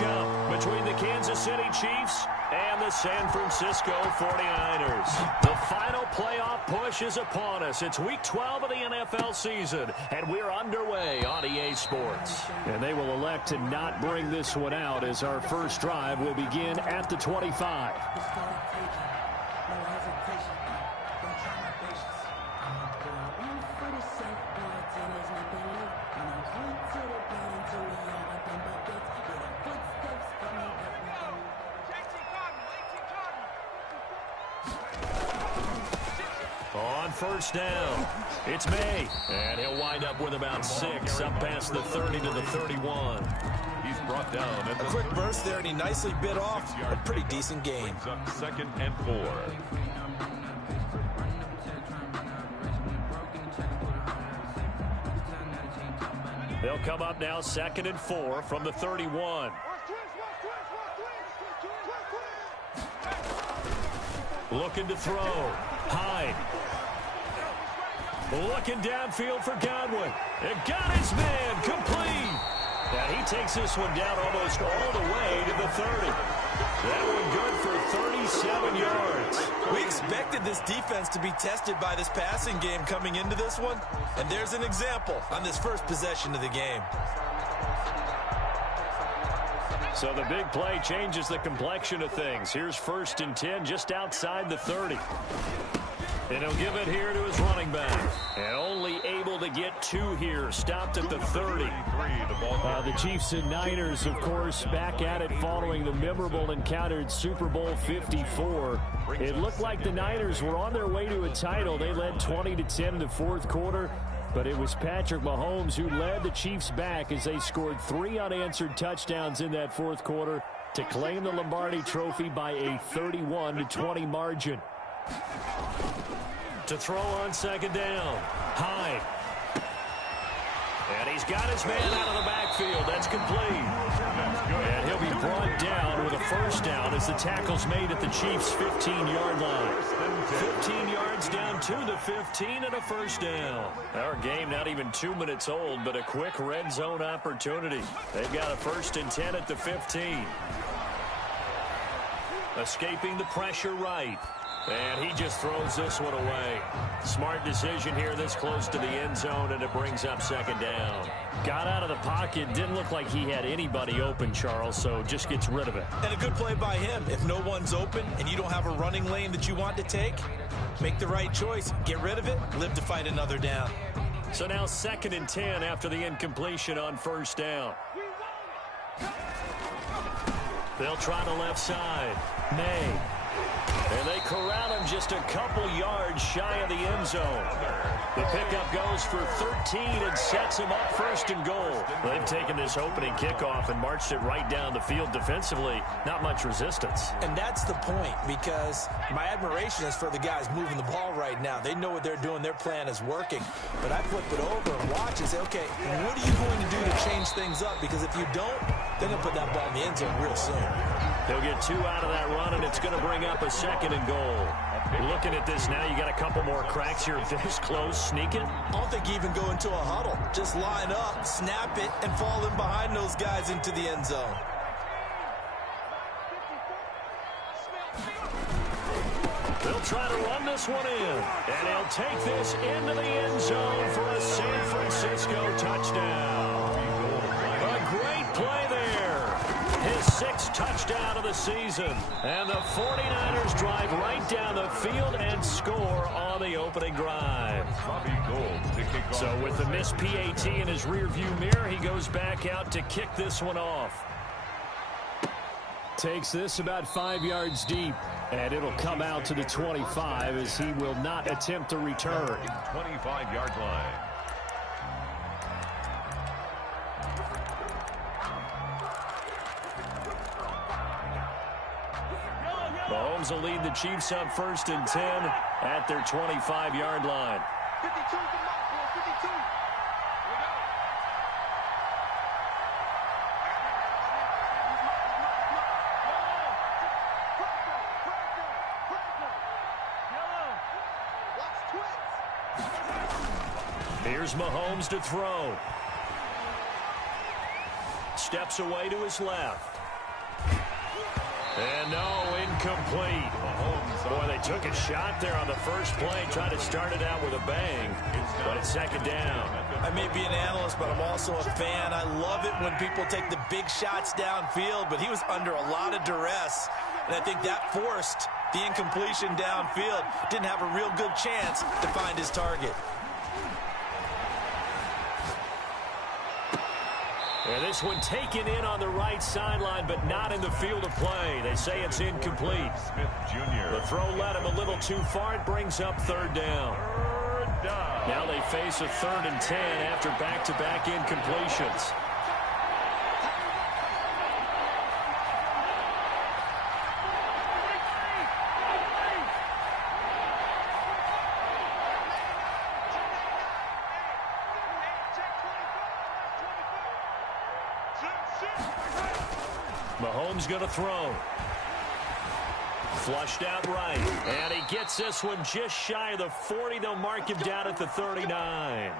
matchup between the Kansas City Chiefs and the San Francisco 49ers. The final playoff push is upon us. It's Week 12 of the NFL season, and we're underway on EA Sports. And they will elect to not bring this one out as our first drive will begin at the 25. On first down, it's May, and he'll wind up with about 6, up past the 30 to the 31. He's brought down. A quick burst there, and he nicely bit off a pretty decent gain. Up 2nd and 4. They'll come up now 2nd and 4 from the 31. Looking to throw. Hyde. Looking downfield for Godwin. It got his man complete. And he takes this one down almost all the way to the 30. That one good for 37 yards. We expected this defense to be tested by this passing game coming into this one. And there's an example on this first possession of the game. So the big play changes the complexion of things. Here's 1st and 10 just outside the 30. And he'll give it here to his running back. And only able to get 2 here. Stopped at the 30. The Chiefs and Niners, of course, back at it following the memorable encountered Super Bowl 54. It looked like the Niners were on their way to a title. They led 20-10 in the fourth quarter. But it was Patrick Mahomes who led the Chiefs back as they scored 3 unanswered touchdowns in that fourth quarter to claim the Lombardi Trophy by a 31-20 margin. To throw on 2nd down. Hyde. And he's got his man out of the backfield. That's complete. And he'll be brought down with a first down as the tackle's made at the Chiefs' 15-yard line. 15 yards down to the 15 and a first down. Our game not even 2 minutes old, but a quick red zone opportunity. They've got a 1st and 10 at the 15. Escaping the pressure right. And he just throws this one away. Smart decision here this close to the end zone, and it brings up 2nd down. Got out of the pocket. Didn't look like he had anybody open, Charles, so just gets rid of it. And a good play by him. If no one's open and you don't have a running lane that you want to take, make the right choice. Get rid of it. Live to fight another down. So now 2nd and 10 after the incompletion on first down. They'll try the left side. May. And they corral him just a couple yards shy of the end zone. The pickup goes for 13 and sets him up 1st and goal. They've taken this opening kickoff and marched it right down the field defensively. Not much resistance. And that's the point, because my admiration is for the guys moving the ball right now. They know what they're doing. Their plan is working. But I flip it over and watch and say, okay, what are you going to do to change things up? Because if you don't, they're going to put that ball in the end zone real soon. They'll get 2 out of that run, and it's going to bring up a 2nd and goal. Looking at this now, you got a couple more cracks here this close. Sneak it. I don't think you even go into a huddle. Just line up, snap it, and fall in behind those guys into the end zone. They'll try to run this one in, and he'll take this into the end zone for a San Francisco touchdown. A great play there. His 6th touchdown of the season. And the 49ers drive right down the field and score on the opening drive. So with the missed PAT in his rearview mirror, he goes back out to kick this one off. Takes this about 5 yards deep, and it'll come out to the 25 as he will not attempt a return. 25-yard line. Mahomes will lead the Chiefs up 1st and 10 at their 25-yard line. 52 to 52. Here we go. Here's Mahomes to throw. Steps away to his left. And no, incomplete. Boy, they took a shot there on the first play, tried to start it out with a bang, but it's second down. I may be an analyst, but I'm also a fan. I love it when people take the big shots downfield, but he was under a lot of duress, and I think that forced the incompletion downfield. Didn't have a real good chance to find his target. And this one taken in on the right sideline, but not in the field of play. They say it's incomplete. Smith Jr. The throw led him a little too far. It brings up third down. Now they face a 3rd and 10 after back-to-back incompletions. Mahomes going to throw. Flushed out right. And he gets this one just shy of the 40. They'll mark him down at the 39.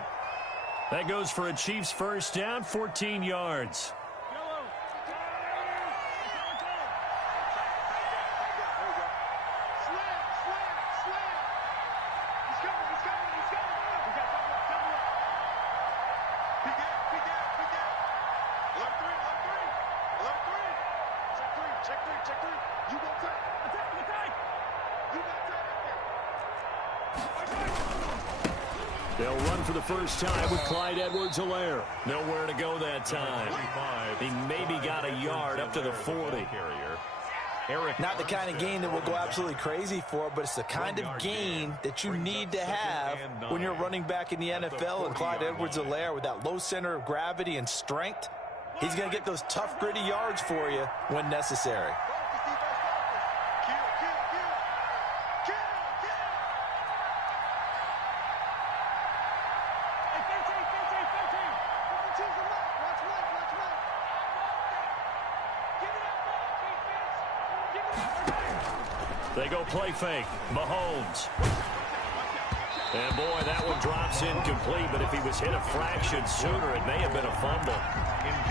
That goes for a Chiefs first down, 14 yards. They'll run for the first time with Clyde Edwards-Helaire. Nowhere to go that time. He maybe got a yard up to the 40. Not the kind of gain that we'll go absolutely crazy for, but it's the kind of gain that you need to have when you're running back in the NFL. And Clyde Edwards-Helaire, with that low center of gravity and strength, he's going to get those tough, gritty yards for you when necessary. They go play fake. Mahomes. And boy, that one drops incomplete, but if he was hit a fraction sooner, it may have been a fumble.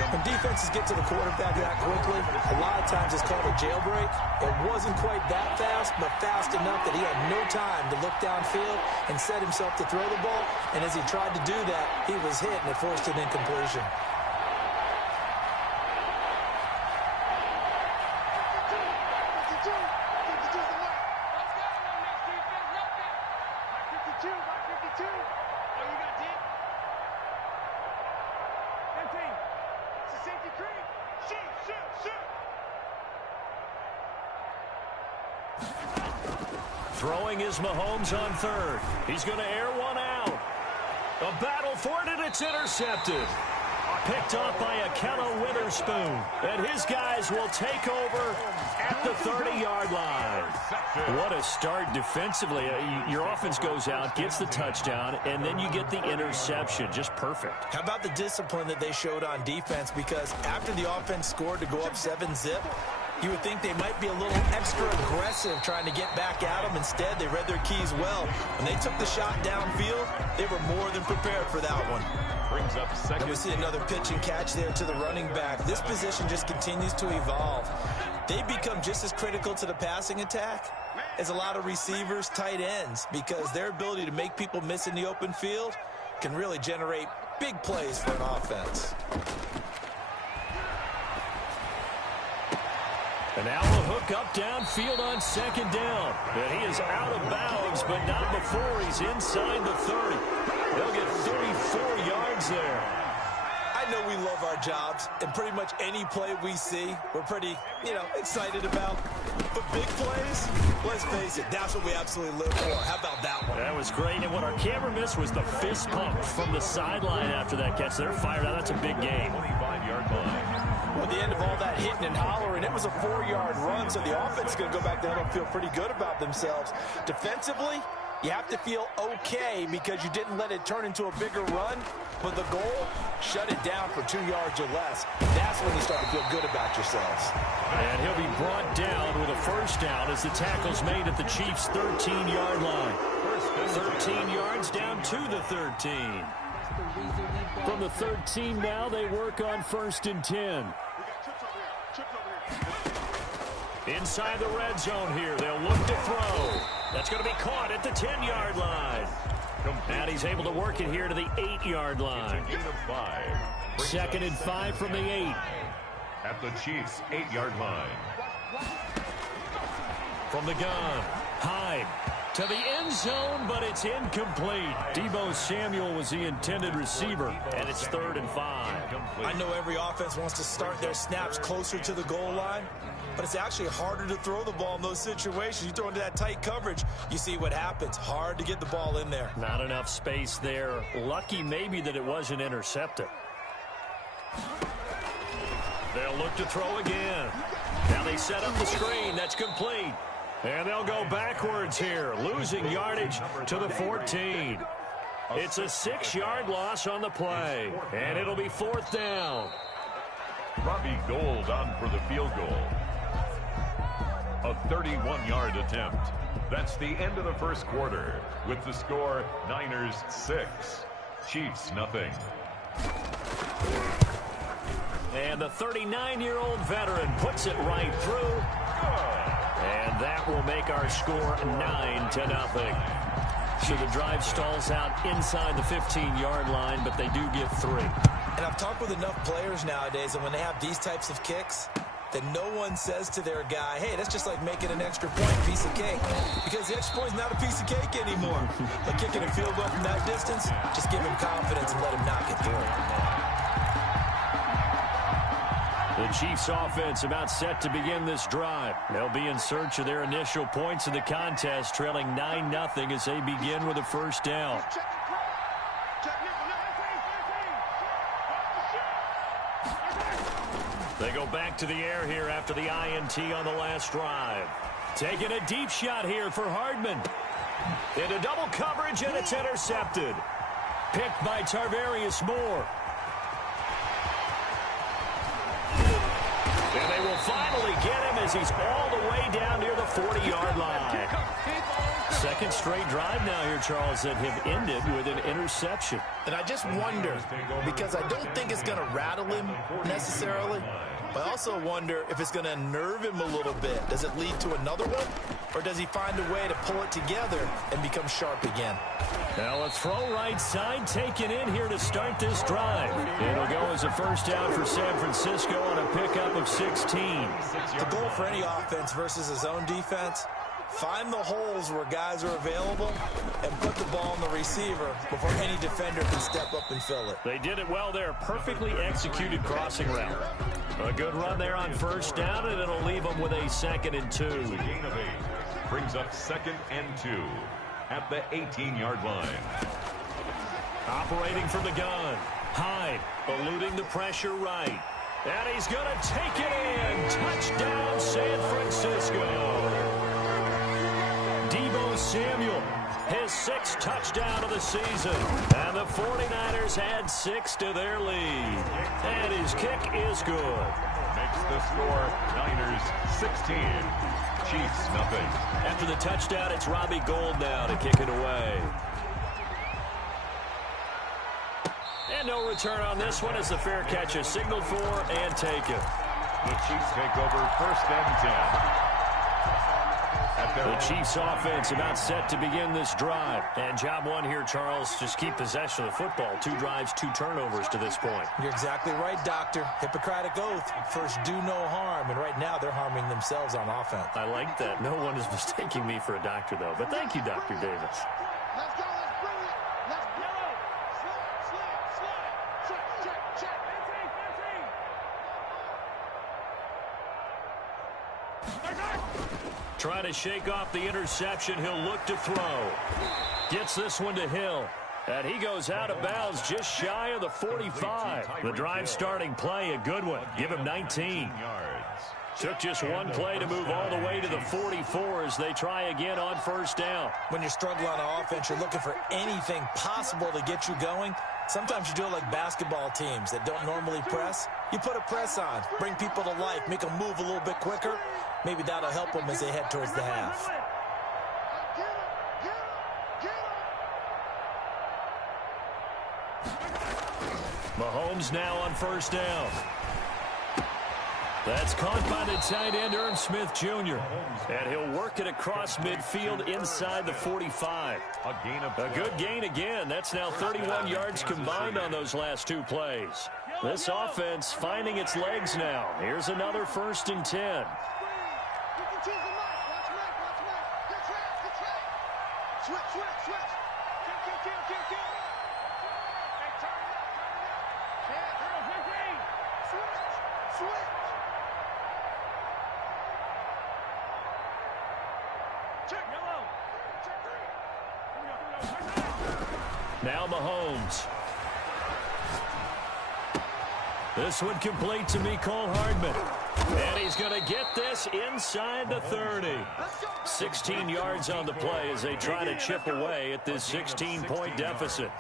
When defenses get to the quarterback that quickly, a lot of times it's called a jailbreak. It wasn't quite that fast, but fast enough that he had no time to look downfield and set himself to throw the ball. And as he tried to do that, he was hit, and it forced an incompletion. Throwing is Mahomes on third. He's going to air one out. A battle for it, and it's intercepted. Picked off by Akello Witherspoon. And his guys will take over at the 30-yard line. What a start defensively. Your offense goes out, gets the touchdown, and then you get the interception. Just perfect. How about the discipline that they showed on defense? Because after the offense scored to go up 7-zip, you would think they might be a little extra aggressive trying to get back at them. Instead, they read their keys well. When they took the shot downfield, they were more than prepared for that one. Brings up second. And we see another pitch and catch there to the running back. This position just continues to evolve. They become just as critical to the passing attack as a lot of receivers, tight ends, because their ability to make people miss in the open field can really generate big plays for an offense. And now a hook up downfield on second down. And he is out of bounds, but not before he's inside the 30. They'll get 34 yards there. I know we love our jobs, and pretty much any play we see, we're pretty, excited about. But big plays, let's face it, that's what we absolutely live for. How about that one? That was great, and what our camera missed was the fist pump from the sideline after that catch. They're fired out. That's a big game. 25-yard line. Well, at the end of all that hitting and hollering, it was a 4-yard run, so the offense is going to go back there and feel pretty good about themselves. Defensively, you have to feel okay because you didn't let it turn into a bigger run, but the goal, shut it down for 2 yards or less. That's when you start to feel good about yourselves. And he'll be brought down with a first down as the tackle's made at the Chiefs' 13-yard line. 13 yards down to the 13. From the 13 now, they work on 1st and 10. Inside the red zone here. They'll look to throw. That's going to be caught at the 10-yard line. And he's able to work it here to the 8-yard line. It's a gain of 5. Second and 5 from the 8. At the Chiefs' 8-yard line. From the gun, Hyde to the end zone, but it's incomplete. Deebo Samuel was the intended receiver, and it's 3rd and 5. I know every offense wants to start their snaps closer to the goal line, but it's actually harder to throw the ball in those situations. You throw into that tight coverage, you see what happens. Hard to get the ball in there. Not enough space there. Lucky maybe that it wasn't intercepted. They'll look to throw again. Now they set up the screen. That's complete. And they'll go backwards here, losing yardage to the 14. It's a 6-yard loss on the play, and it'll be 4th down. Robbie Gould on for the field goal. A 31-yard attempt. That's the end of the first quarter, with the score Niners 6, Chiefs nothing. And the 39-year-old veteran puts it right through. And that will make our score 9-0. So the drive stalls out inside the 15-yard line, but they do get 3. And I've talked with enough players nowadays, and when they have these types of kicks, that no one says to their guy, hey, that's just like making an extra point, piece of cake. Because the extra point is not a piece of cake anymore. But kicking a field goal from that distance, just give him confidence and let him knock it through. The Chiefs offense about set to begin this drive. They'll be in search of their initial points in the contest, trailing 9-0 as they begin with a first down. They go back to the air here after the INT on the last drive. Taking a deep shot here for Hardman. Into double coverage, and it's intercepted. Picked by Tarvarius Moore. And they will finally get him as he's all the way down near the 40-yard line. Second straight drive now here, Charles, that have ended with an interception. And I just wonder, because I don't think it's going to rattle him necessarily, but I also wonder if it's going to unnerve him a little bit. Does it lead to another one? Or does he find a way to pull it together and become sharp again? Now a throw right side taken in here to start this drive. It'll go as a first down for San Francisco on a pickup of 16. The goal for any offense versus a zone defense, find the holes where guys are available and put the ball on the receiver before any defender can step up and fill it. They did it well there. Perfectly executed crossing route. A good run there on first down, and it'll leave them with a 2nd and 2. The gain of 8 brings up 2nd and 2 at the 18-yard line. Operating from the gun. Hyde eluding the pressure right. And he's going to take it in. Touchdown, San Francisco. Deebo Samuel, his 6th touchdown of the season. And the 49ers add 6 to their lead. And his kick is good. Makes the score Niners 16, Chiefs nothing. After the touchdown, it's Robbie Gould now to kick it away. And no return on this one as the fair catch is signaled for and taken. The Chiefs take over 1st and 10. The Chiefs offense about set to begin this drive. And job one here, Charles, just keep possession of the football. 2 drives, 2 turnovers to this point. You're exactly right, Doctor. Hippocratic oath. First, do no harm. And right now, they're harming themselves on offense. I like that. No one is mistaking me for a doctor, though. But thank you, Dr. Davis. Let's go. That's brilliant. Let's go. Slide. Check. 15. Trying to shake off the interception. He'll look to throw. Gets this one to Hill. And he goes out of bounds just shy of the 45. The drive starting play, a good one. Give him 19. Took just one play to move all the way to the 44 as they try again on first down. When you're struggling on offense, you're looking for anything possible to get you going. Sometimes you do it like basketball teams that don't normally press. You put a press on, bring people to life, make them move a little bit quicker. Maybe that'll help them as they head towards the half. Mahomes now on first down. That's caught by the tight end, Irv Smith Jr. And he'll work it across midfield inside the 45. A good gain again. That's now 31 yards combined on those last two plays. This offense finding its legs now. Here's another 1st and 10. Now Mahomes. This one complete to Mecole Hardman. And he's going to get this inside the 30. 16 yards on the play as they try to chip away at this 16-point deficit.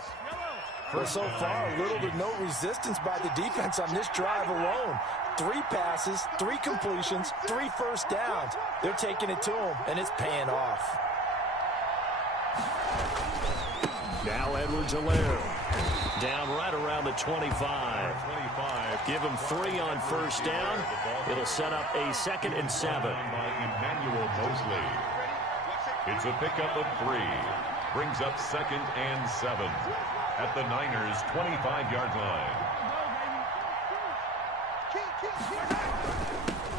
Well, so far, little to no resistance by the defense on this drive alone. 3 passes, 3 completions, 3 first downs. They're taking it to him, and it's paying off. Now Edwards-Helaire down right around the 25. Give him 3 on first down. It'll set up a 2nd and 7. Emmanuel Mosley. It's a pickup of 3. Brings up 2nd and 7 at the Niners' 25-yard line.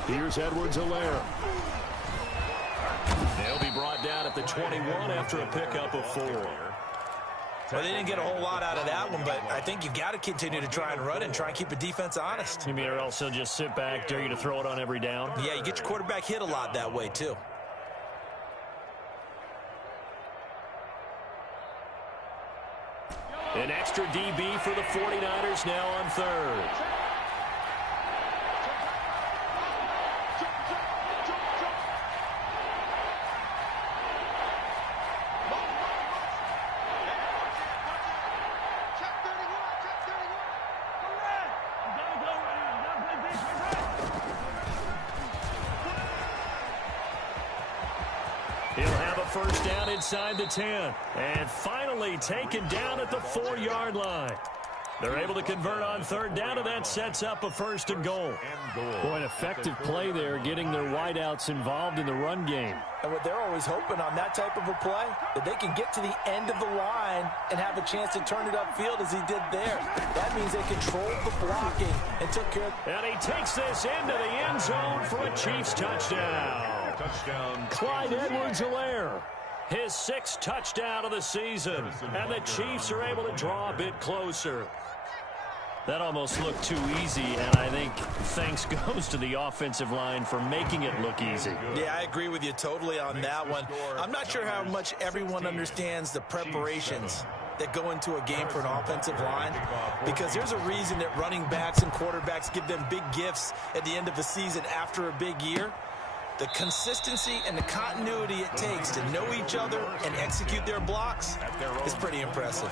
Here's Edwards-Helaire. They'll be brought down at the 21 after a pickup of 4. Well, they didn't get a whole lot out of that one, but I think you've got to continue to try and run and try and keep the defense honest. You mean or else they'll just sit back, dare you to throw it on every down? Yeah, you get your quarterback hit a lot that way, too. An extra DB for the 49ers now on 3rd. He'll have a first down inside the 10. And finally taken down at the 4-yard line. They're able to convert on 3rd down, and that sets up a 1st and goal. Boy, an effective play there, getting their wideouts involved in the run game. And what they're always hoping on that type of a play, that they can get to the end of the line and have a chance to turn it upfield as he did there. That means they controlled the blocking and took care of... And he takes this into the end zone for a Chiefs touchdown. Clyde Edwards-Helaire, his 6th touchdown of the season, and the Chiefs are able to draw a bit closer. That almost looked too easy, and I think thanks goes to the offensive line for making it look easy. Yeah, I agree with you totally on that one. I'm not sure how much everyone understands the preparations that go into a game for an offensive line, because there's a reason that running backs and quarterbacks give them big gifts at the end of the season after a big year. The consistency and the continuity it takes to know each other and execute their blocks is pretty impressive.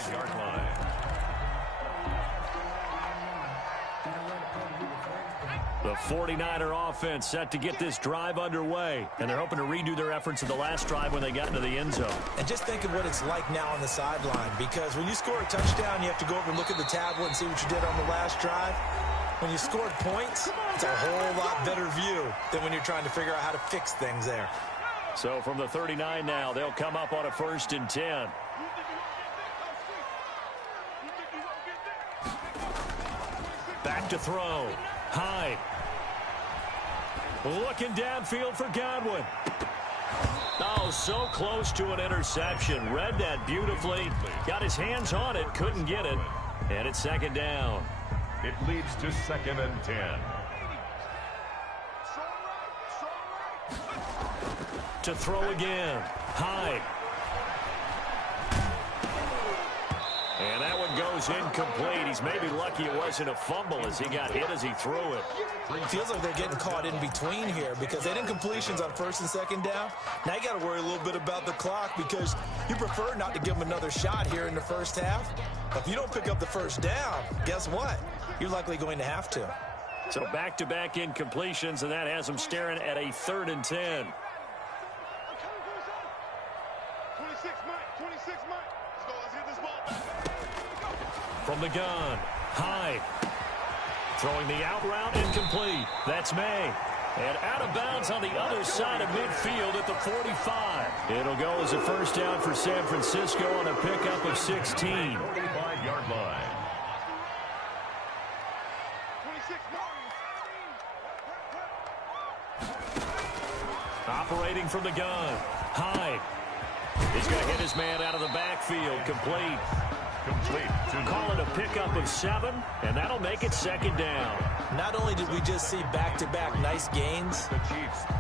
The 49er offense set to get this drive underway, and they're hoping to redo their efforts of the last drive when they got into the end zone. And just think of what it's like now on the sideline, because when you score a touchdown, you have to go over and look at the tablet and see what you did on the last drive. When you scored points, it's a whole lot better view than when you're trying to figure out how to fix things there. So from the 39 now, they'll come up on a 1st and 10. Back to throw. Hyde. Looking downfield for Godwin. Oh, so close to an interception. Read that beautifully. Got his hands on it, couldn't get it. And it's 2nd down. It leads to 2nd and 10. To throw again. Hyde. And that one goes incomplete. He's maybe lucky it wasn't a fumble as he got hit as he threw it. It feels like they're getting caught in between here because they didn't completions on 1st and 2nd down. Now you got to worry a little bit about the clock because you prefer not to give them another shot here in the first half. But if you don't pick up the first down, guess what? You're likely going to have to. So back-to-back incompletions, and that has them staring at a 3rd and 10. 26, Mike. 26, Mike. Let's go. Let's get this ball back. From the gun, Hyde. Throwing the out route, incomplete. That's May. And out of bounds on the other side of midfield at the 45. It'll go as a first down for San Francisco on a pickup of 16. 45-yard line. 26 Operating from the gun. Hyde. He's going to hit his man out of the backfield. Complete. Call it a pickup of 7, and that'll make it second down. Not only did we just see back-to-back nice gains,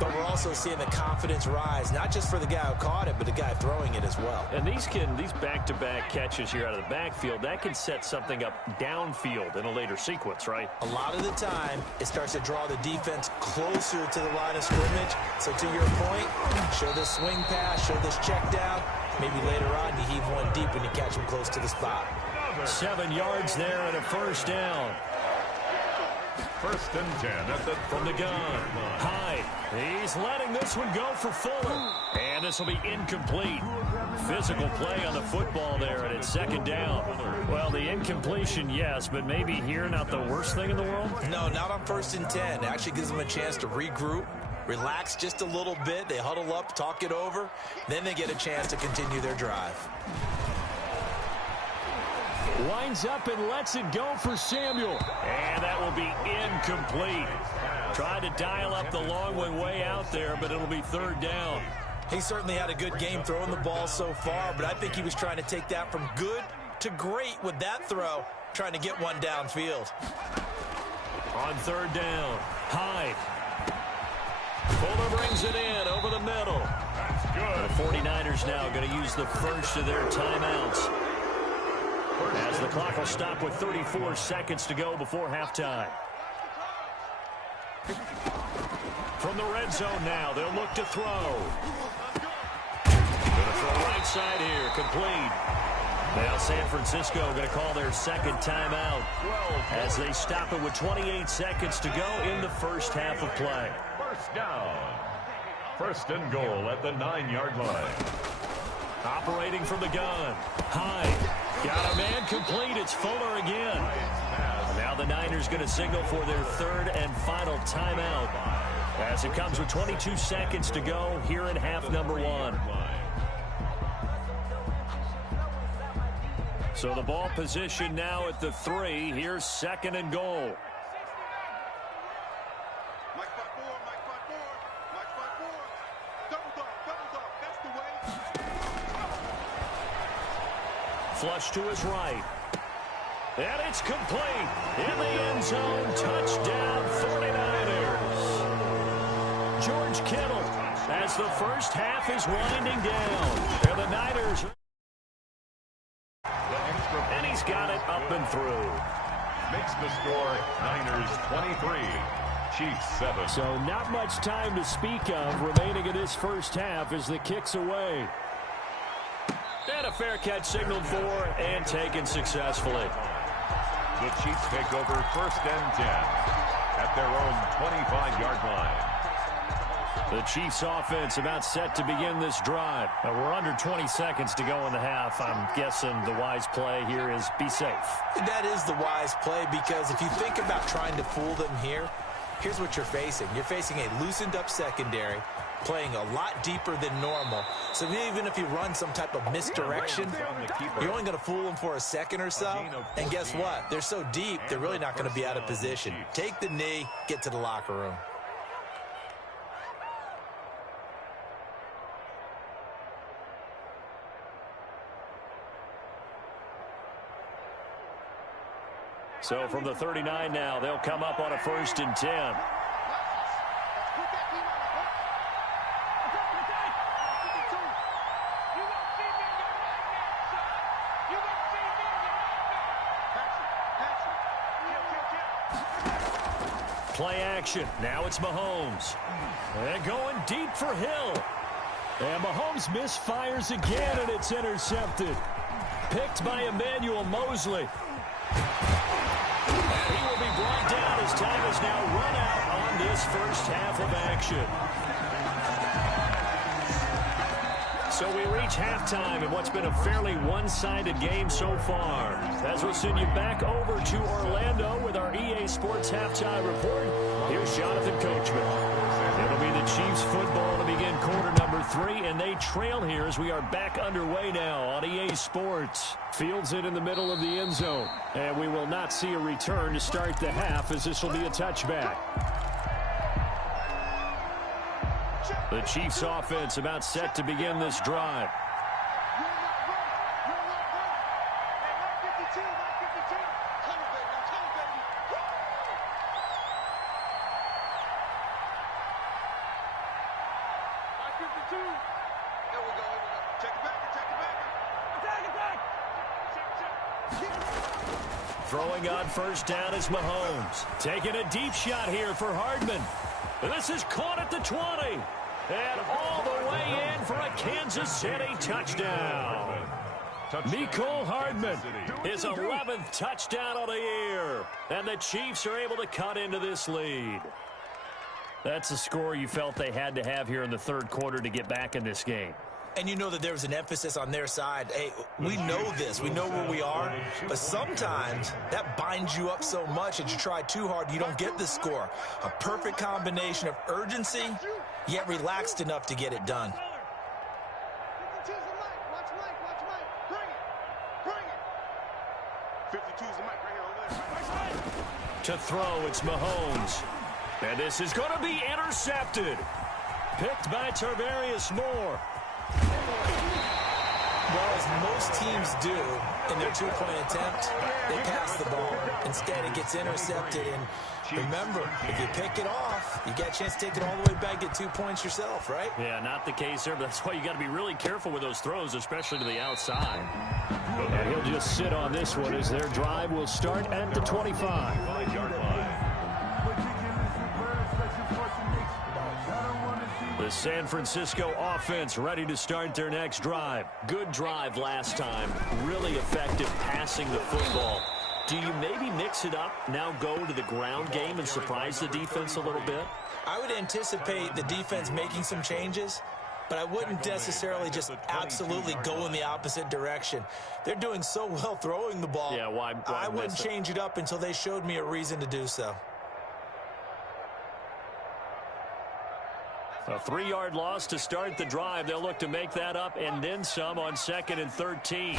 but we're also seeing the confidence rise, not just for the guy who caught it, but the guy throwing it as well. And these back-to-back catches here out of the backfield, that can set something up downfield in a later sequence, right? A lot of the time, it starts to draw the defense closer to the line of scrimmage. So to your point, show this swing pass, show this check down. Maybe later on you heave one deep when you catch him close to the spot. 7 yards there and a first down. First and 10 from the gun. Hyde. He's letting this one go for Fuller. And this will be incomplete. Physical play on the football there, and it's second down. Well, the incompletion, yes, but maybe here not the worst thing in the world? No, not on first and 10. It actually gives them a chance to regroup, relax just a little bit. They huddle up, talk it over. Then they get a chance to continue their drive. Winds up and lets it go for Samuel. And that will be incomplete. Tried to dial up the long way out there, but it'll be third down. He certainly had a good game throwing the ball so far, but I think he was trying to take that from good to great with that throw, trying to get one downfield. On third down, Hyde. Fuller brings it in over the middle. That's good. The 49ers now going to use the first of their timeouts, as the clock will stop with 34 seconds to go before halftime. From the red zone now, they'll look to throw. Going to throw right side here, complete. Now San Francisco going to call their second timeout as they stop it with 28 seconds to go in the first half of play. First down. First and goal at the 9-yard line. Operating from the gun. Hyde. Got a man complete. It's Fuller again. Now the Niners going to signal for their third and final timeout, as it comes with 22 seconds to go here in half number 1. So the ball position now at the 3. Here's second and goal. Mike 5-4, Mike 5-4, Mike 5-4. Double dog, that's the way. Flush to his right. And it's complete. In the end zone, touchdown 49ers. George Kittle, as the first half is winding down. And the Niners... And he's got it up and through. Makes the score Niners 23, Chiefs 7. So not much time to speak of remaining in this first half as the kick's away. And a fair catch signaled for and taken successfully. The Chiefs take over first and 10 at their own 25-yard line. The Chiefs offense about set to begin this drive. We're under 20 seconds to go in the half. I'm guessing the wise play here is be safe. That is the wise play, because if you think about trying to fool them here, here's what you're facing. You're facing a loosened up secondary, playing a lot deeper than normal. So even if you run some type of misdirection, you're only going to fool them for a second or so. And guess what? They're so deep, they're really not going to be out of position. Take the knee, get to the locker room. So from the 39 now, they'll come up on a first and 10. Play action. Now it's Mahomes. And going deep for Hill. And Mahomes misfires again, and it's intercepted. Picked by Emmanuel Mosley. And he will be brought down as time has now run out on this first half of action. So we reach halftime in what's been a fairly one-sided game so far. As we'll send you back over to Orlando with our EA Sports Halftime Report, here's Jonathan Coachman. It'll be the Chiefs football to begin quarter number 3, and they trail here as we are back underway now on EA Sports. Fields it in the middle of the end zone, and we will not see a return to start the half as this will be a touchback. The Chiefs offense about set to begin this drive. Throwing on first down is Mahomes. Taking a deep shot here for Hardman. This is caught at the 20. And all the way in for a Kansas City touchdown. Mecole Hardman, his 11th touchdown of the year. And the Chiefs are able to cut into this lead. That's a score you felt they had to have here in the third quarter to get back in this game. And you know that there was an emphasis on their side. Hey, we know this. We know where we are. But sometimes that binds you up so much that you try too hard, you don't get the score. A perfect combination of urgency, yet relaxed enough to get it done. To throw, it's Mahomes. And this is going to be intercepted. Picked by Tarvarius Moore. Well, as most teams do in their two-point attempt, they pass the ball. Instead, it gets intercepted. And remember, if you pick it off, you get a chance to take it all the way back, get 2 points yourself, right? Yeah, not the case there, but that's why you got to be really careful with those throws, especially to the outside. And he'll just sit on this one as their drive will start at the 25-yard line. The San Francisco offense ready to start their next drive. Good drive last time. Really effective passing the football. Do you maybe mix it up, now go to the ground game and surprise the defense a little bit? I would anticipate the defense making some changes, but I wouldn't necessarily just absolutely go in the opposite direction. They're doing so well throwing the ball. Yeah, why I wouldn't change it up until they showed me a reason to do so. A 3-yard loss to start the drive. They'll look to make that up and then some on 2nd and 13.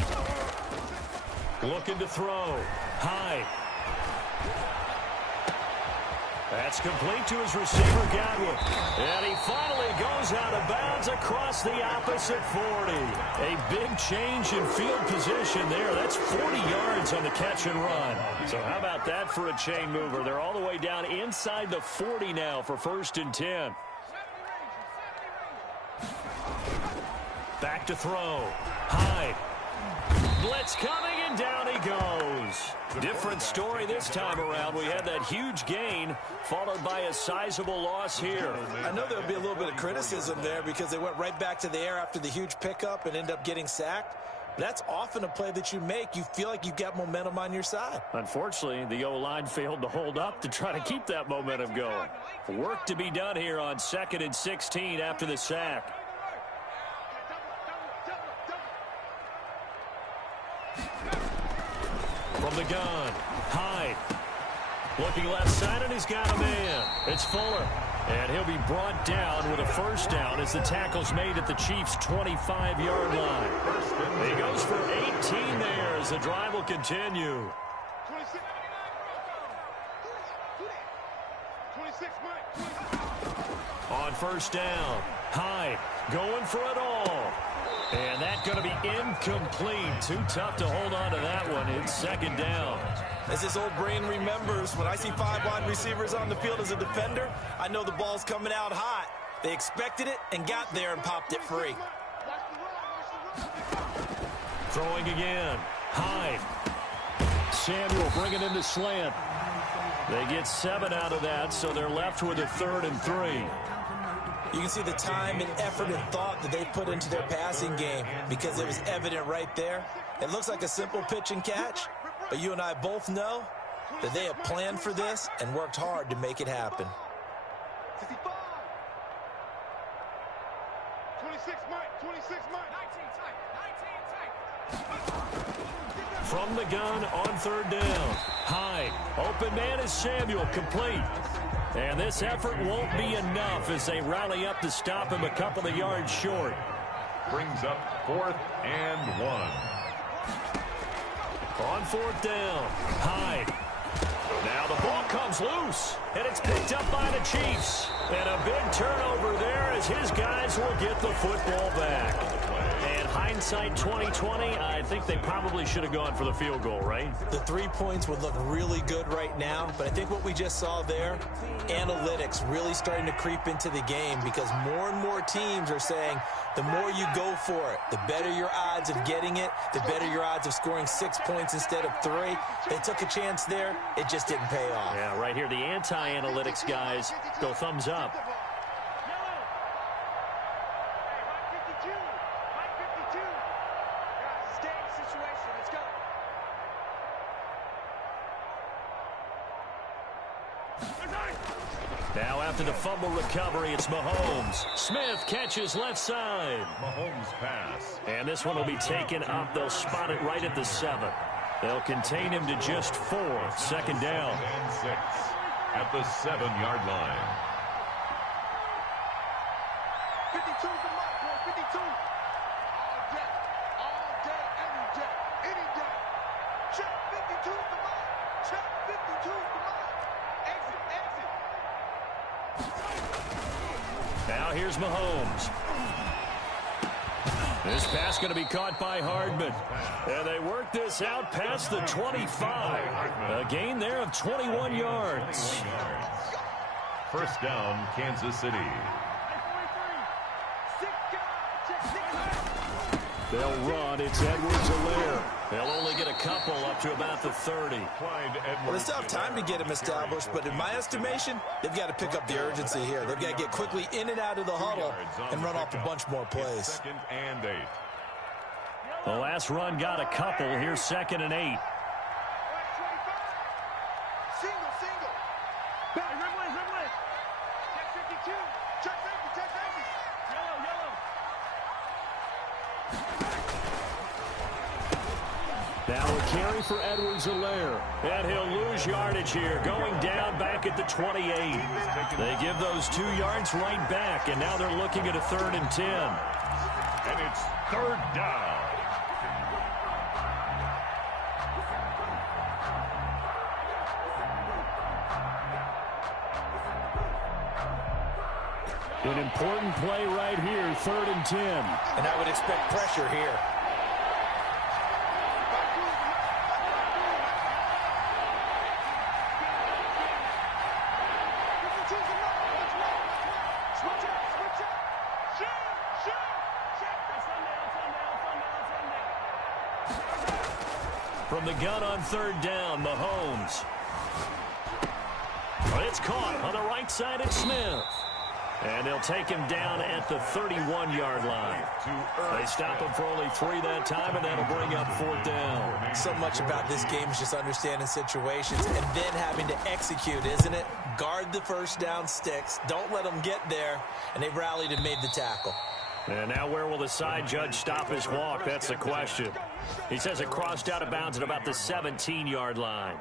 Looking to throw. High. That's complete to his receiver, Godwin. And he finally goes out of bounds across the opposite 40. A big change in field position there. That's 40 yards on the catch and run. So how about that for a chain mover? They're all the way down inside the 40 now for 1st and 10. Back to throw. High. Blitz coming, and down he goes. Different story this time around. We had that huge gain, followed by a sizable loss here. I know there'll be a little bit of criticism there because they went right back to the air after the huge pickup and end up getting sacked. That's often a play that you make. You feel like you've got momentum on your side. Unfortunately, the O-line failed to hold up to try to keep that momentum going. Work to be done here on 2nd and 16 after the sack. From the gun, Hyde. Looking left side, and he's got a man. It's Fuller. And he'll be brought down with a first down as the tackle's made at the Chiefs' 25-yard line. He goes for 18 there as the drive will continue. 26, On first down, Hyde going for it all. And that's going to be incomplete. Too tough to hold on to that one. It's 2nd down. As this old brain remembers, when I see 5 wide receivers on the field as a defender, I know the ball's coming out hot. They expected it and got there and popped it free. Throwing again. Hyde. Samuel bringing in the slant. They get 7 out of that, so they're left with a 3rd and 3. You can see the time and effort and thought that they put into their passing game because it was evident right there. It looks like a simple pitch and catch, but you and I both know that they have planned for this and worked hard to make it happen. 55, 25, 26 Mike. 26 Mike. 19 tight. From the gun on third down. Hyde. Open man is Samuel. Complete. And this effort won't be enough as they rally up to stop him a couple of yards short. Brings up 4th and 1. On fourth down. Hyde. Now the ball comes loose, and it's picked up by the Chiefs. And a big turnover there as his guys will get the football back. And hindsight 2020, I think they probably should have gone for the field goal, right? The 3 points would look really good right now, but I think what we just saw there, analytics really starting to creep into the game because more and more teams are saying the more you go for it, the better your odds of getting it, the better your odds of scoring 6 points instead of 3. They took a chance there. It just didn't pay off. Yeah, right here, the anti-analytics guys go thumbs up. Now after the fumble recovery, it's Mahomes. Smith catches left side. Mahomes pass. And this one will be taken up. They'll spot it right at the 7. They'll contain him to just 4. Second down. And 6 at the 7-yard line. 52 is the mark, boy. 52. All day, every day, any day. Check 52 is the mark. Check 52 is the mark. Exit, exit. Now here's Mahomes. This pass going to be caught by Hardman. And they work this out past the 25. A gain there of 21 yards. First down, Kansas City. They'll run. It's Edwards-Helaire. They'll only get a couple up to about the 30. Well, it's tough time to get him established, but in my estimation, they've got to pick up the urgency here. They've got to get quickly in and out of the huddle and run off a bunch more plays. 2nd and 8. The last run got a couple. Here's 2nd and 8. Single, single. Back, Rimley. Check 52. Check safety, check safety. Yellow, yellow. Now a carry for Edwards-Helaire. And he'll lose yardage here, going down back at the 28. They give those 2 yards right back, and now they're looking at a 3rd and 10. And it's 3rd down. An important play right here, 3rd and 10. And I would expect pressure here. From the gun on 3rd down, Mahomes. But it's caught on the right side of Smith. And they'll take him down at the 31-yard line. They stop him for only 3 that time, and that'll bring up 4th down. So much about this game is just understanding situations and then having to execute, isn't it? Guard the first down sticks. Don't let them get there. And they've rallied and made the tackle. And now where will the side judge stop his walk? That's the question. He says it crossed out of bounds at about the 17-yard line.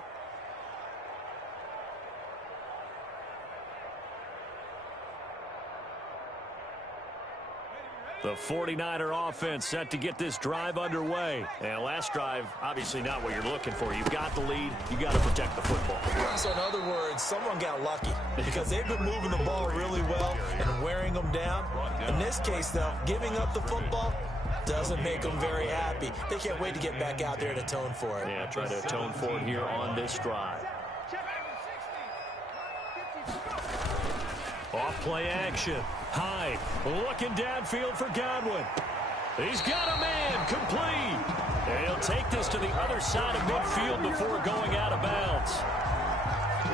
The 49er offense set to get this drive underway. And last drive, obviously not what you're looking for. You've got the lead. You got to protect the football. So in other words, someone got lucky because they've been moving the ball really well and wearing them down. In this case, though, giving up the football doesn't make them very happy. They can't wait to get back out there and atone for it. Yeah, try to atone for it here on this drive. Off play action. Hyde looking downfield for Godwin. He's got a man complete. And he'll take this to the other side of midfield before going out of bounds.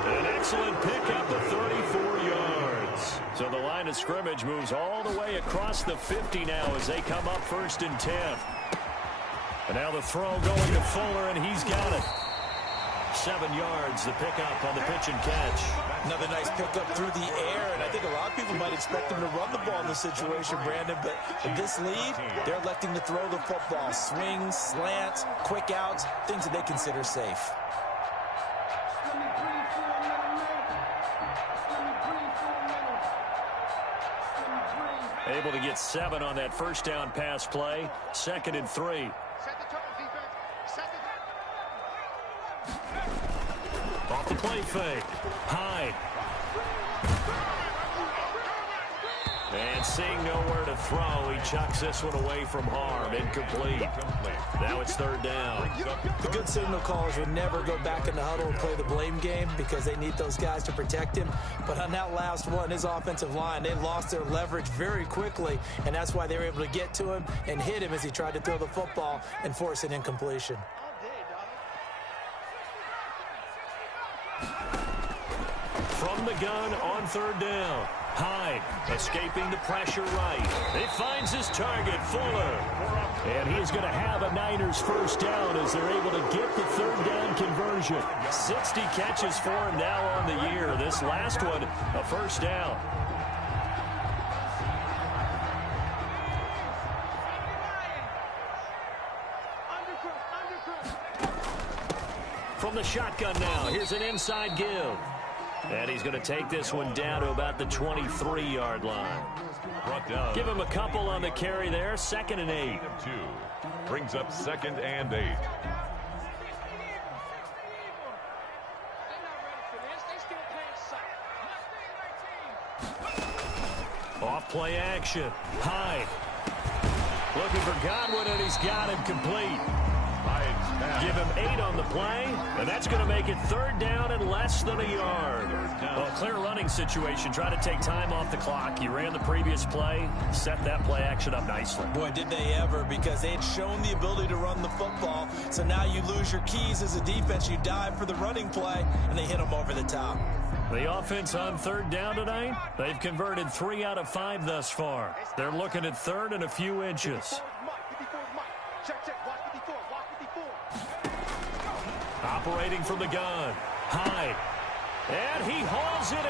An excellent pickup of 34 yards. So the line of scrimmage moves all the way across the 50 now as they come up 1st and 10. And now the throw going to Fuller, and he's got it. 7 yards, the pickup on the pitch and catch. Another nice pickup through the air, and I think a lot of people might expect him to run the ball in this situation, Brandon, but in this lead, they're electing to throw the football. Swings, slants, quick outs, things that they consider safe. Able to get 7 on that first down pass play. 2nd and 3. Set the tone, defense. Set the Off the play fake. Hyde. And seeing nowhere to throw, he chucks this one away from harm. Incomplete. Now it's 3rd down. The good signal callers would never go back in the huddle and play the blame game because they need those guys to protect him. But on that last one, his offensive line, they lost their leverage very quickly, and that's why they were able to get to him and hit him as he tried to throw the football and force an incompletion. From the gun on 3rd down. Hyde escaping the pressure right. It finds his target, Fuller. And he's going to have a Niners first down as they're able to get the 3rd down conversion. 60 catches for him now on the year. This last one, a first down. From the shotgun now, here's an inside give. And he's going to take this one down to about the 23-yard line. Give him a couple on the carry there. 2nd and 8. 2 brings up 2nd and 8. Off play action. Hyde. Looking for Godwin, and he's got him complete. Give him 8 on the play, and that's going to make it 3rd down and less than a yard. Well, clear running situation. Try to take time off the clock. You ran the previous play, set that play action up nicely. Boy, did they ever, because they had shown the ability to run the football. So now you lose your keys as a defense. You dive for the running play, and they hit them over the top. The offense on 3rd down tonight, they've converted 3 out of 5 thus far. They're looking at 3rd and a few inches. Operating from the gun. Hyde. And he hauls it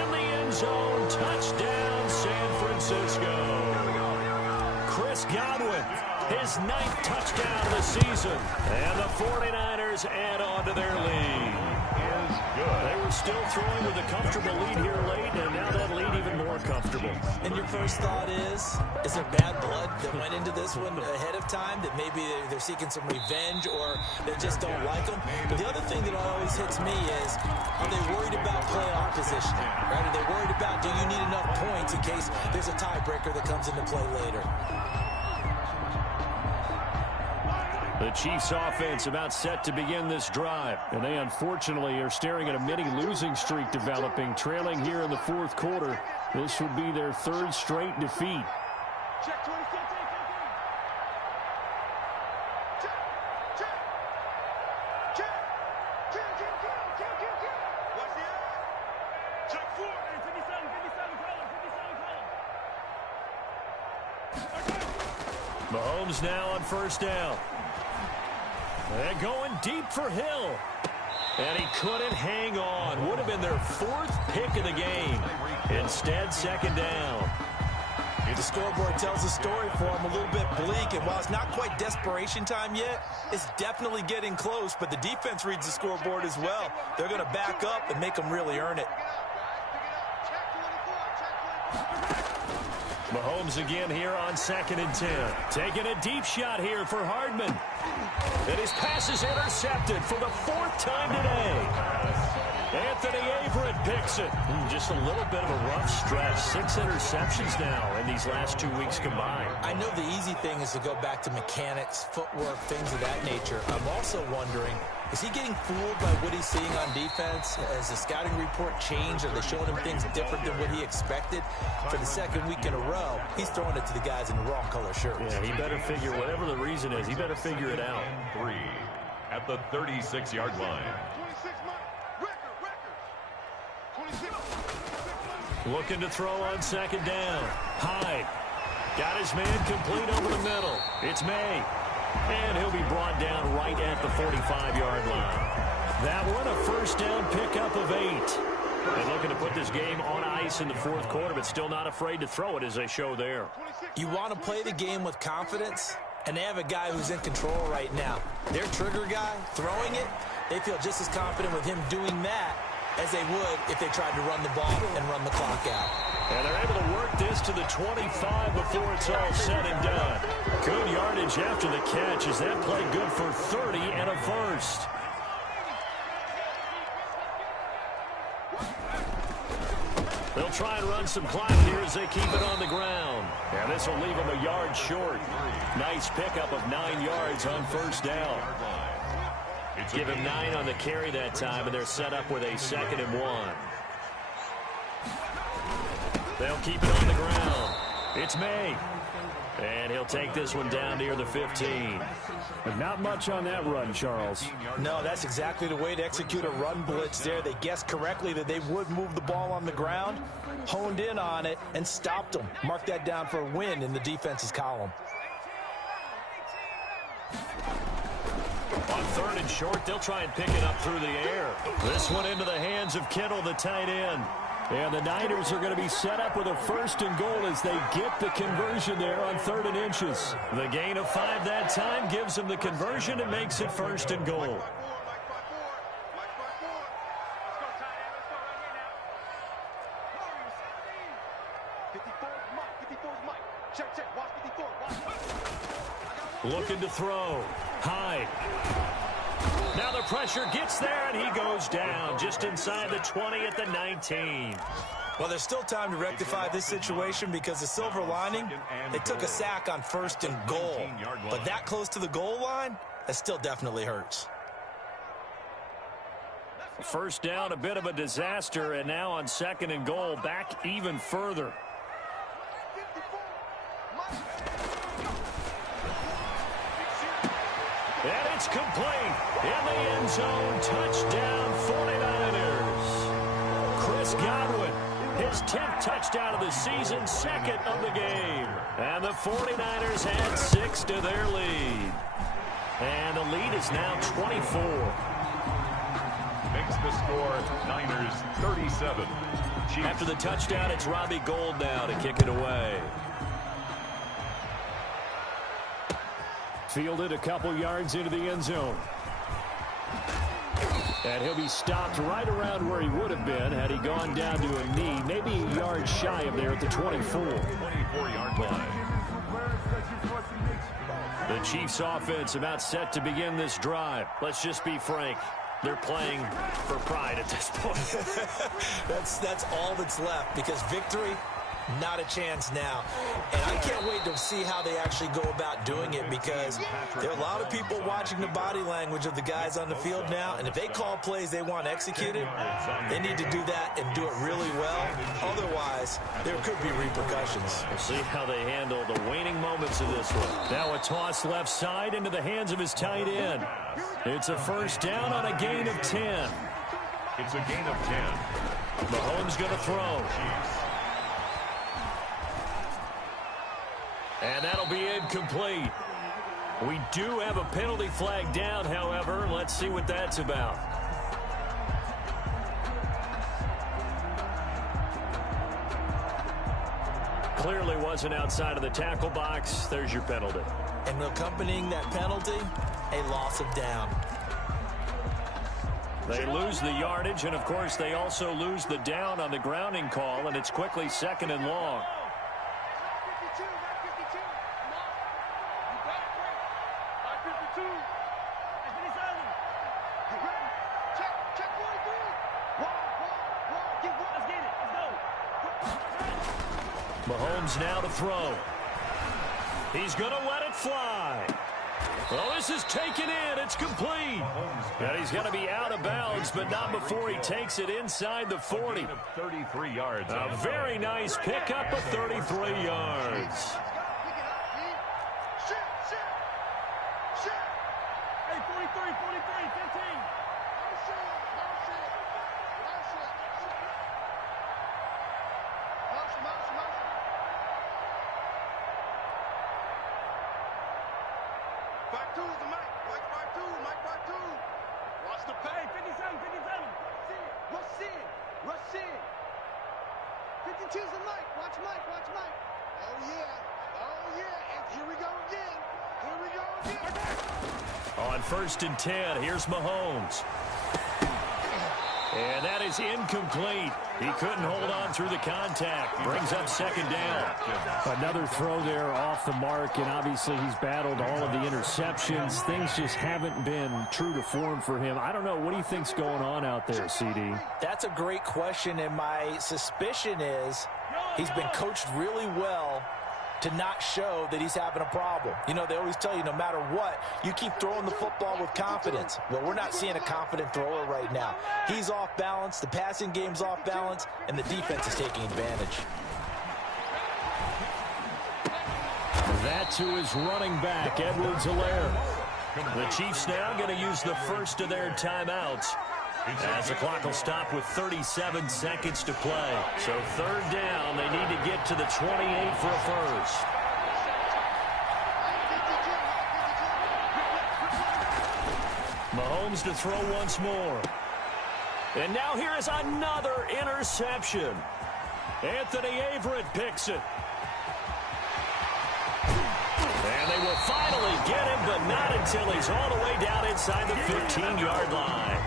in the end zone. Touchdown, San Francisco. Chris Godwin, his 9th touchdown of the season. And the 49ers add on to their lead. They were still throwing with a comfortable lead here late, and now that lead even more comfortable. And your first thought is there bad blood that went into this one ahead of time, that maybe they're seeking some revenge or they just don't like them? But the other thing that always hits me is, are they worried about playoff positioning? Right? Are they worried about, do you need enough points in case there's a tiebreaker that comes into play later? The Chiefs offense about set to begin this drive. And they unfortunately are staring at a mini losing streak developing, trailing here in the 4th quarter. This would be their 3rd straight defeat. Check 20, What's the ad? Check 4. 57. Mahomes now on 1st down. And going deep for Hill. And he couldn't hang on. Would have been their 4th pick of the game. Instead, 2nd down. The scoreboard tells a story for him, a little bit bleak, and while it's not quite desperation time yet, it's definitely getting close, but the defense reads the scoreboard as well. They're going to back up and make them really earn it. Mahomes again here on 2nd and 10. Taking a deep shot here for Hardman. And his pass is intercepted for the 4th time today. Anthony Averett picks it. Just a little bit of a rough stretch. 6 interceptions now in these last 2 weeks combined. I know the easy thing is to go back to mechanics, footwork, things of that nature. I'm also wondering, is he getting fooled by what he's seeing on defense? Has the scouting report changed? Are they showing him things different than what he expected? For the 2nd week in a row, he's throwing it to the guys in the wrong color shirts. Yeah, he better figure, whatever the reason is, he better figure it out. 3 at the 36-yard line. 26 record. 26. Looking to throw on 2nd down. Hyde. Got his man complete over the middle. It's May. And he'll be brought down right at the 45-yard line. That one, a first down pickup of 8. They're looking to put this game on ice in the fourth quarter, but still not afraid to throw it as they show there. You want to play the game with confidence, and they have a guy who's in control right now. Their trigger guy, throwing it, they feel just as confident with him doing that as they would if they tried to run the ball and run the clock out. And they're able to work this to the 25 before it's all said and done. Good yardage after the catch as that play good for 30 and a first. They'll try and run some clock here as they keep it on the ground. And this will leave them a yard short. Nice pickup of 9 yards on first down. Give him 9 on the carry that time, and they're set up with a 2nd and 1. They'll keep it on the ground. It's May. And he'll take this one down near the 15. But not much on that run, Charles. No, that's exactly the way to execute a run blitz there. They guessed correctly that they would move the ball on the ground, honed in on it, and stopped them. Mark that down for a win in the defense's column. On 3rd and short, they'll try and pick it up through the air. This one into the hands of Kittle, the tight end. And the Niners are going to be set up with a 1st and goal as they get the conversion there on 3rd and inches. The gain of 5 that time gives them the conversion and makes it 1st and goal. Looking to throw. Hyde. Now the pressure gets there, and he goes down just inside the 20 at the 19. Well, there's still time to rectify this situation because the silver lining, they took a sack on 1st and goal. But that close to the goal line, that still definitely hurts. First down, a bit of a disaster, and now on 2nd and goal, back even further. And it's complete. In the end zone, touchdown 49ers. Chris Godwin, his 10th touchdown of the season, 2nd of the game. And the 49ers add 6 to their lead. And the lead is now 24. Makes the score Niners 37. Chiefs. After the touchdown, it's Robbie Gould now to kick it away. Fielded a couple yards into the end zone. And he'll be stopped right around where he would have been had he gone down to a knee, maybe a yard shy of there at the 24. 24-yard line. The Chiefs offense about set to begin this drive. Let's just be frank. They're playing for pride at this point. That's all that's left because victory, not a chance now. And I can't wait to see how they actually go about doing it because there are a lot of people watching the body language of the guys on the field now. And if they call plays they want executed, they need to do that and do it really well. Otherwise, there could be repercussions. We'll see how they handle the waning moments of this one. Now a toss left side into the hands of his tight end. It's a first down on a gain of 10. It's a gain of 10. Mahomes going to throw. And that'll be incomplete. We do have a penalty flag down, however. Let's see what that's about. Clearly wasn't outside of the tackle box. There's your penalty. And accompanying that penalty, a loss of down. They lose the yardage, and of course they also lose the down on the grounding call, and it's quickly 2nd and long. Mahomes now to throw. He's going to let it fly. Well, this is taken in. It's complete. And he's going to be out of bounds, but not before he takes it inside the 40. 33 yards. A very nice pickup of 33 yards. Watch the pay. 57, 57. Rush in. Rush in. 52's the Mike. Watch Mike. Watch Mike. Oh, yeah. Oh, yeah. And here we go again. Here we go again. On 1st and 10, here's Mahomes. And that is incomplete. He couldn't hold on through the contact. Brings up 2nd down. Another throw there off the mark, and obviously he's battled all of the interceptions. Things just haven't been true to form for him. I don't know. What do you think's going on out there, CD? That's a great question, and my suspicion is he's been coached really well to not show that he's having a problem. You know, they always tell you no matter what, you keep throwing the football with confidence. Well, we're not seeing a confident thrower right now. He's off balance, the passing game's off balance, and the defense is taking advantage. That to his running back, Edwards-Helaire. The Chiefs now going to use the first of their timeouts, as the clock will stop with 37 seconds to play. So 3rd down, they need to get to the 28 for a first. Mahomes to throw once more. And now here is another interception. Anthony Averett picks it. And they will finally get him, but not until he's all the way down inside the 15-yard line.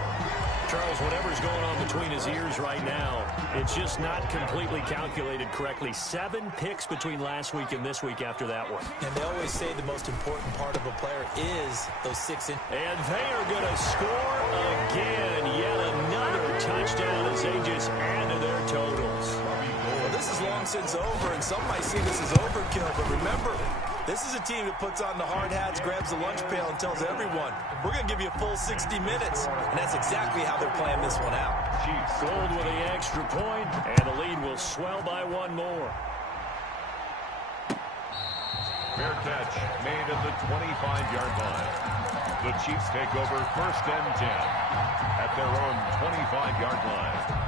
Charles, whatever's going on between his ears right now, it's just not completely calculated correctly. 7 picks between last week and this week after that one. And they always say the most important part of a player is those 6 in. And they are going to score again. Yet another touchdown as they just add to their totals. Well, this is long since over, and some might see this as overkill, but remember, this is a team that puts on the hard hats, grabs the lunch pail, and tells everyone, we're going to give you a full 60 minutes. And that's exactly how they're playing this one out. Gold with the extra point, and the lead will swell by 1 more. Fair catch made at the 25-yard line. The Chiefs take over 1st and 10 at their own 25-yard line.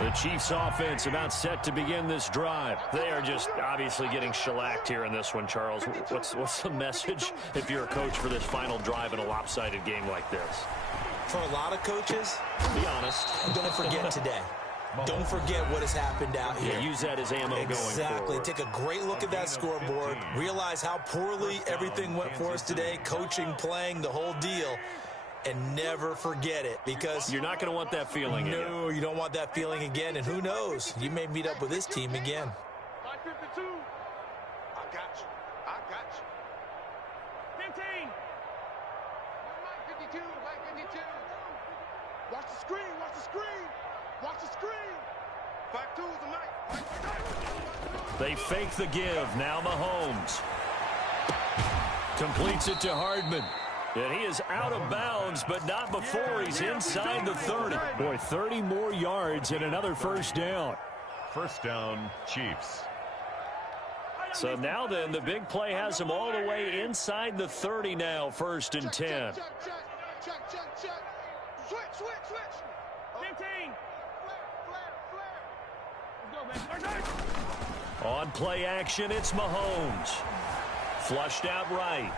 The Chiefs offense about set to begin this drive. They are just obviously getting shellacked here in this one, Charles. What's the message if you're a coach for this final drive in a lopsided game like this? For a lot of coaches, be honest, don't forget today. Don't forget what has happened out here. Yeah, use that as ammo going forward. Exactly. Take a great look at that scoreboard. Realize how poorly everything went for us today. Coaching, playing, the whole deal. And never forget it, because you're not going to want that feeling again. No, you don't want that feeling again. And who knows? You may meet up with this team again. 52. I got you. I got you. 15. Mike 52. Mike 52. Watch the screen. Watch the screen. Watch the screen. 52 is the Mike. They fake the give. Now Mahomes completes it to Hardman. And he is out of bounds, but not before he's inside the 30. Boy, 30 more yards and another 1st down. 1st down, Chiefs. So now then, the big play has him all the way inside the 30 now, 1st and 10. Check. Switch. 15. Flare. On play action, it's Mahomes. Flushed out right.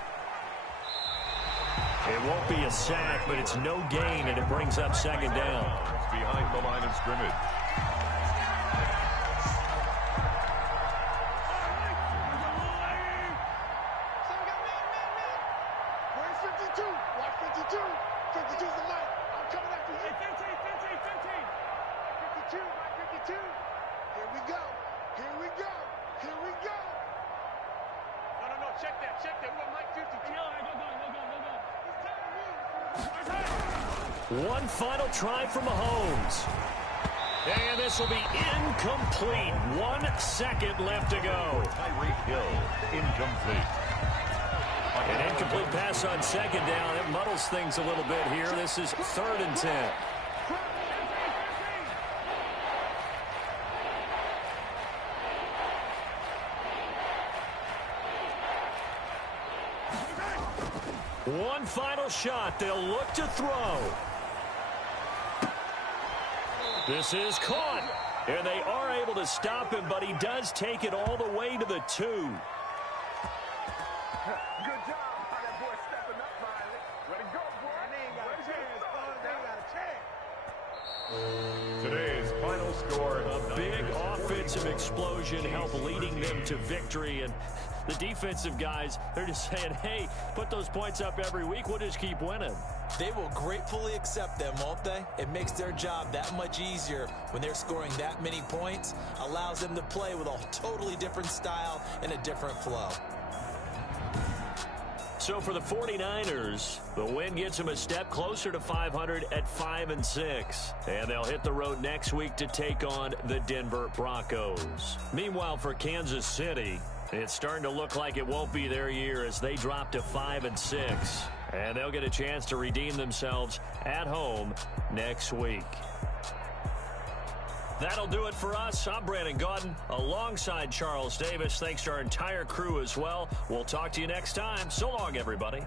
It won't be a sack, but it's no gain, and it brings up 2nd down. Behind the line of scrimmage. Where's 52? Watch 52. 52's the light. I'm coming after you. 15. 52. Mike 52. Here we go. No. Check that. We want Mike 52. One final try for Mahomes. And this will be incomplete. 1 second left to go. Tyreek Hill, incomplete. An incomplete pass on 2nd down. It muddles things a little bit here. This is 3rd and 10. One final shot. They'll look to throw. This is caught. And they are able to stop him, but he does take it all the way to the 2. Good job. How that boy stepping up, Miley. Way to go, boy. And they ain't got a chance, son. Today's final score. A big offensive explosion helped leading them to victory. And the defensive guys, they're just saying, hey, put those points up every week. We'll just keep winning. They will gratefully accept them, won't they? It makes their job that much easier when they're scoring that many points. Allows them to play with a totally different style and a different flow. So for the 49ers, the win gets them a step closer to 500 at 5-6. And they'll hit the road next week to take on the Denver Broncos. Meanwhile, for Kansas City, it's starting to look like it won't be their year as they drop to 5-6. And they'll get a chance to redeem themselves at home next week. That'll do it for us. I'm Brandon Gaudin alongside Charles Davis. Thanks to our entire crew as well. We'll talk to you next time. So long, everybody.